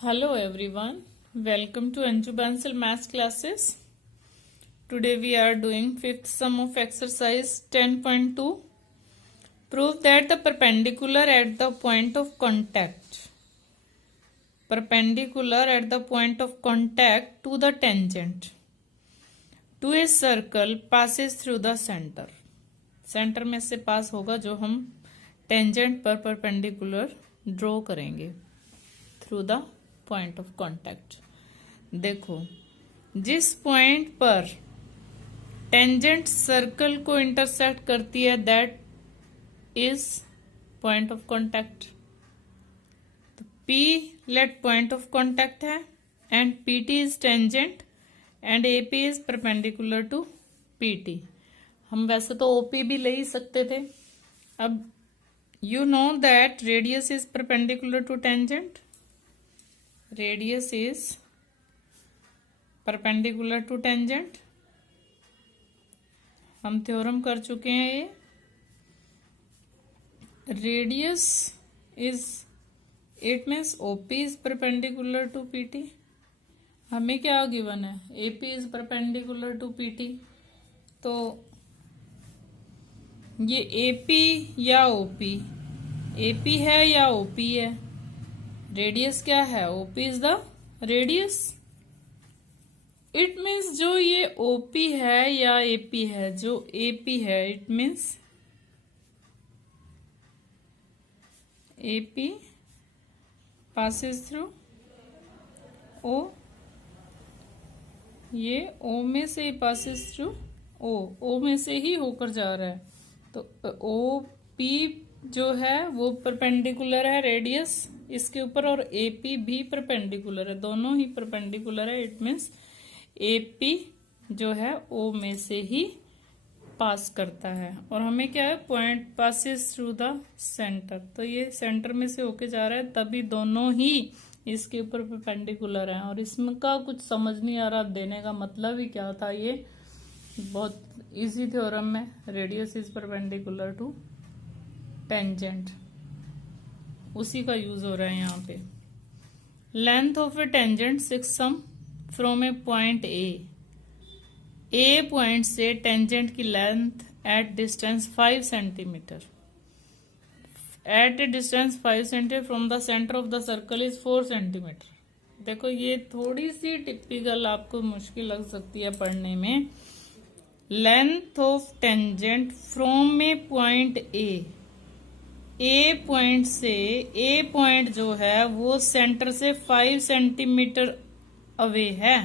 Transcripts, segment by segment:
Hello everyone, welcome to Anju Bansal Maths classes. Today we are doing fifth sum of exercise 10.2. Prove that the perpendicular at the point of contact to the tangent to a circle passes through the center. Centre में से पास होगा जो हम tangent पर perpendicular draw करेंगे through the point of contact. देखो, जिस point पर टेंजेंट सर्कल को इंटरसेक्ट करती है that is point of contact. तो P let point of contact है and PT is tangent and AP is perpendicular to PT। हम वैसे तो OP भी ले ही सकते थे। अब you know that radius is perpendicular to tangent. Radius is perpendicular to tangent. हम थ्योरम कर चुके हैं ये। Radius is, it means OP is perpendicular to PT. हमें क्या गिवन है? AP is perpendicular to PT. तो ये AP या OP, AP है या OP है? रेडियस क्या है? OP is the radius. It means जो ये OP है या AP है, जो AP है it means AP passes through O, ये O में से passes थ्रू O में से ही होकर जा रहा है। तो OP जो है वो परपेंडिकुलर है रेडियस इसके ऊपर और AP भी परपेंडिकुलर है, दोनों ही परपेंडिकुलर है। इट मीन्स AP जो है O में से ही पास करता है और हमें क्या है, point passes through the centre. तो ये सेंटर में से होके जा रहा है तभी दोनों ही इसके ऊपर परपेंडिकुलर है। और इसमें का कुछ समझ नहीं आ रहा देने का मतलब ही क्या था। ये बहुत इजी थ्योरम है, radius is perpendicular to tangent, उसी का यूज हो रहा है यहाँ पे। Length of a tangent 6 sum from a point A point से टेंजेंट की length at distance 5 centimetre at a distance 5 centimetre from the centre of the circle is 4 centimetre. देखो ये थोड़ी सी टिपिकल आपको मुश्किल लग सकती है पढ़ने में। Length of tangent from a point A point से, ए पॉइंट जो है वो सेंटर से 5 सेंटीमीटर अवे है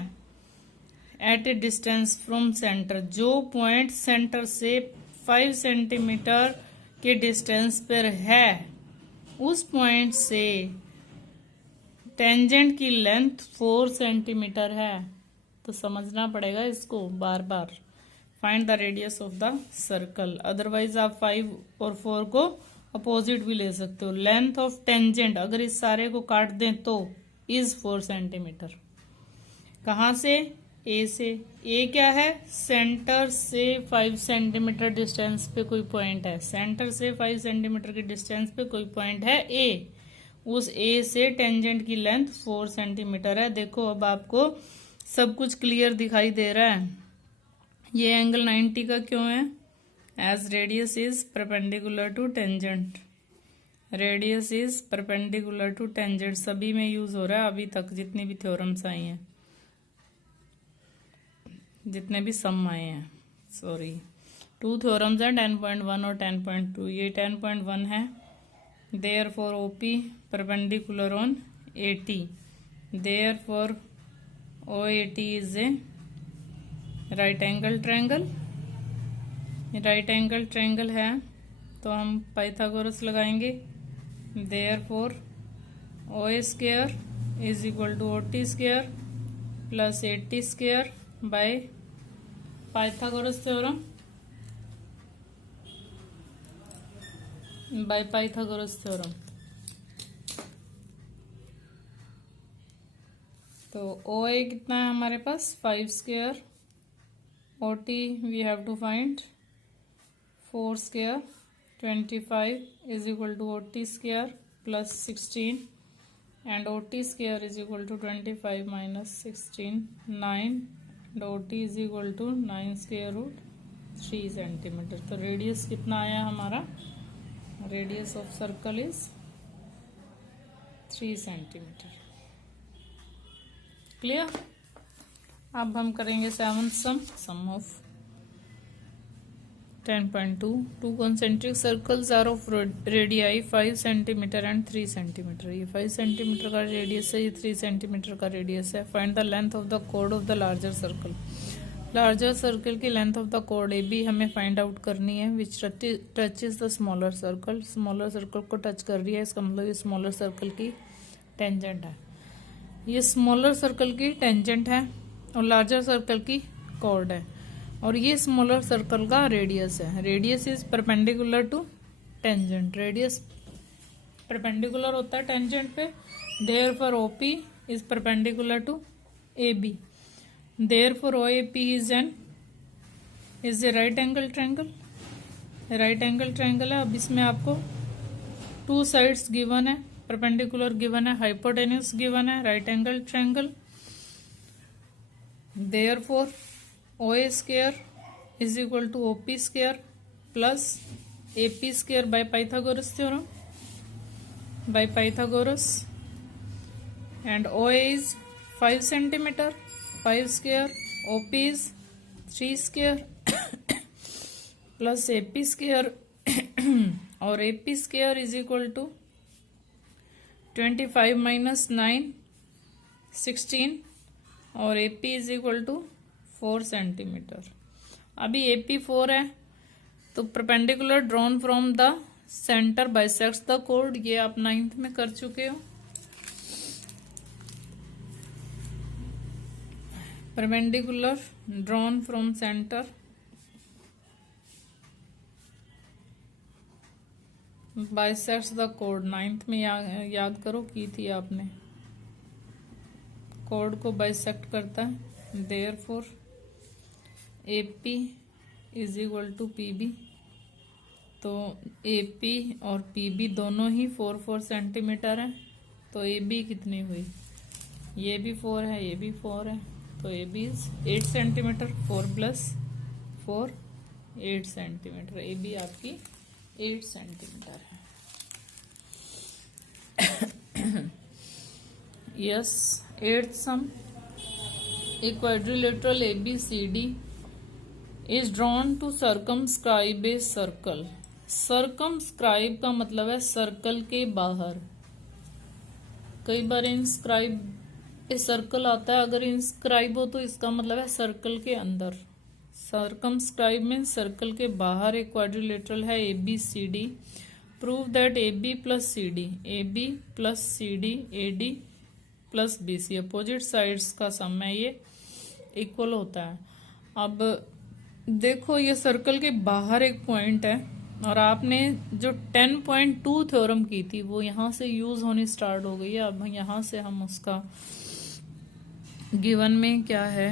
at a distance from centre. जो पॉइंट सेंटर से 5 सेंटीमीटर के डिस्टेंस पर है उस पॉइंट से टेंजेंट की लेंथ 4 सेंटीमीटर है। तो समझना पड़ेगा इसको बार बार। Find the radius of the circle. Otherwise आप 5 और 4 को अपोजिट भी ले सकते हो। लेंथ ऑफ टेंजेंट अगर इस सारे को काट दें तो इज 4 सेंटीमीटर। कहां से? ए से। ए क्या है? सेंटर से 5 सेंटीमीटर डिस्टेंस पे कोई पॉइंट है। सेंटर से 5 सेंटीमीटर के डिस्टेंस पे कोई पॉइंट है ए। उस ए से टेंजेंट की लेंथ 4 सेंटीमीटर है। देखो अब आपको सब कुछ क्लियर दिखाई दे रहा है। ये एंगल 90 का क्यों है? As radius is perpendicular to tangent. Radius is perpendicular to tangent सभी में यूज हो रहा है अभी तक जितनी भी थ्योरम्स आई हैं, जितने भी सम आए हैं। सॉरी, 2 थ्योरम्स हैं 10.1 और 10.2। ये 10.1 है। Therefore OP perpendicular on AT. Therefore OAT is a right angle triangle. Right angle triangle है तो हम पाइथागोरस लगाएंगे। Therefore OA square is equal to OT square plus AT square by Pythagoras theorem, by Pythagoras theorem. तो OA कितना है हमारे पास? 5 square. OT we have to find 4 square 25 is equal to OT square plus 16 and OT square is equal to 25 minus 16, 9, and OT is equal to 9 square root 3 centimetre. तो radius कितना आया हमारा? Radius of circle is 3 centimetre. Clear? अब हम करेंगे seventh sum of 10.2 two concentric circles are of radii 5 centimetre and 3 centimetre. ये 5 centimetre का radius है, ये 3 सेंटीमीटर का रेडियस है। Find the length of the कोड of the larger circle. Larger circle की लेंथ ऑफ द कोड ए बी हमें फाइंड आउट करनी है, which touches the smaller circle. Smaller circle को टच कर रही है, इसका मतलब ये स्मॉलर सर्कल की टेंजेंट है। ये स्मॉलर सर्कल की टेंजेंट है और लार्जर सर्कल की कोड है, और ये स्मॉलर सर्कल का रेडियस है। Radius is perpendicular to tangent. Radius perpendicular होता है टेंजेंट पे। Therefore OP is perpendicular to A B. Therefore OAP is a right angle triangle. Right angle triangle है। अब इसमें आपको 2 साइड्स गिवन है, परपेंडिकुलर गिवन है, हाइपोटेन्यूज गिवन है, right angle triangle. Therefore OA square is equal to OP square plus AP square by Pythagoras theorem, by Pythagoras, and OA is 5 centimeter, 5 square, OP is 3 square plus AP square और AP square is equal to 25 minus 9, 16 और AP is equal to 4 centimetre. अभी AP 4 है, तो perpendicular drawn from the centre bisects the code. ये आप 9th में कर चुके हो। Perpendicular drawn from centre bisects the code 9th में याद करो, की थी आपने। कोड को बाइसेक्ट करता है। Therefore AP is equal to PB। तो AP और PB दोनों ही 4 सेंटीमीटर है। तो AB कितनी हुई? ये भी 4 है, ये भी 4 है, तो AB इज 8 सेंटीमीटर। 4 plus 4 8 centimetre. AB आपकी 8 सेंटीमीटर है। Yes, 8th sum. A quadrilateral ABCD is drawn to circumscribe a circle। circumscribe का मतलब है सर्कल के बाहर। कई बार इंस्क्राइब ए सर्कल आता है, अगर इंस्क्राइब हो तो इसका मतलब है सर्कल के अंदर। सर्कमस्क्राइब में सर्कल के बाहर एक क्वाड्रिलेटरल है ABCD। Prove that AB plus CD, AB plus CD, AD plus BC opposite sides का सम है, ये इक्वल होता है। अब देखो, ये सर्कल के बाहर एक पॉइंट है, और आपने जो 10.2 थ्योरम की थी वो यहाँ से यूज होनी स्टार्ट हो गई है। अब यहाँ से हम उसका गिवन में क्या है,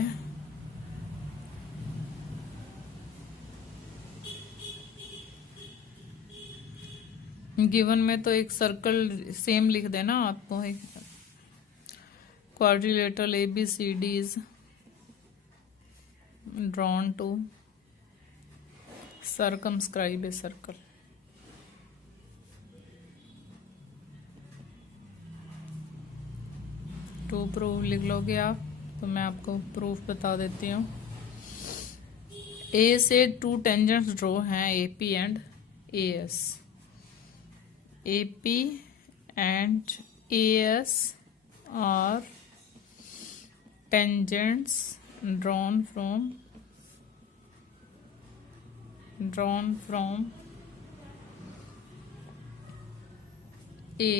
गिवन में तो एक सर्कल सेम लिख देना आपको। एक quadrilateral ABCD is drawn to circumscribe a circle। To prove लिख लोगे आप, तो मैं आपको प्रूफ बता देती हूँ। A से 2 टेंजेंट्स ड्रॉ हैं, AP and AS। AP and AS are tangents drawn from A,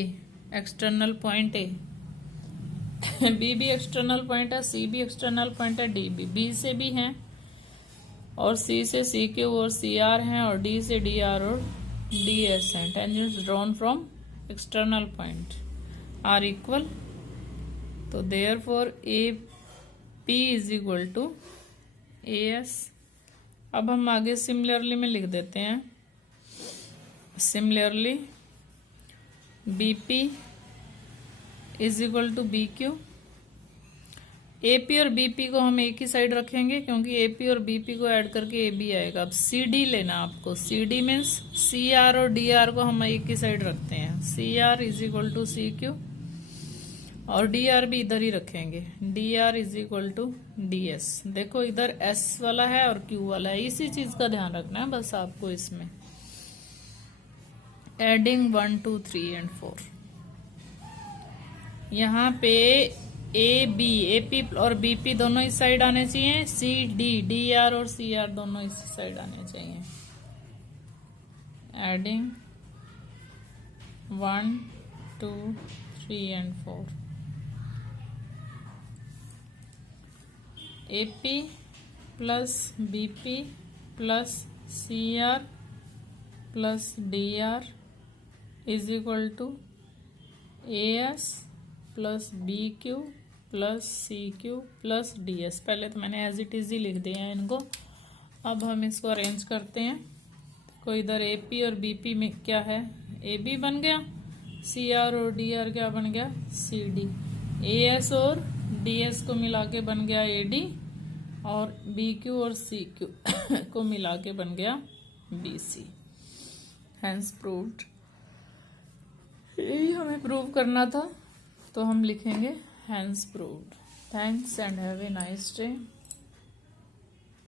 external point A। B भी एक्सटर्नल पॉइंट है, C भी एक्सटर्नल पॉइंट है, D भी। B से भी हैं, और C से CQ और CR हैं, और D से DR और DS हैं। Tangents drawn from external point are equal. तो therefore AP is equal to AS। अब हम आगे सिमिलरली में लिख देते हैं। Similarly BP is equal to B Q. AP और बीपी को हम एक ही साइड रखेंगे क्योंकि एपी और बीपी को ऐड करके एबी आएगा। अब सीडी लेना आपको। सीडी मीन्स सीआर और डीआर को हम एक ही साइड रखते हैं। CR is equal to C Q और डीआर भी इधर ही रखेंगे। DR is equal to DS. देखो इधर एस वाला है और क्यू वाला है, इसी चीज का ध्यान रखना है बस आपको इसमें। Adding 1 2 3 and 4। यहाँ पे ए बी, एपी और बीपी दोनों इस साइड आने चाहिए। सी डी, डी आर और सी आर दोनों इस साइड आने चाहिए। Adding 1 2 3 and 4। AP plus BP plus C R plus D R is equal to A S plus B Q plus C Q plus D S. पहले तो मैंने as it is he लिख दिया है इनको। अब हम इसको अरेंज करते हैं। तो इधर ए पी और बी पी में क्या है, ए बी बन गया, सी आर और डी आर क्या बन गया, सी डी। ए एस और डी एस को मिला के बन गया ए डी और बी क्यू और सी क्यू को मिला के बन गया बी सी। Hence proved. यही हमें प्रूव करना था तो हम लिखेंगे hence proved. Thanks and have a nice day.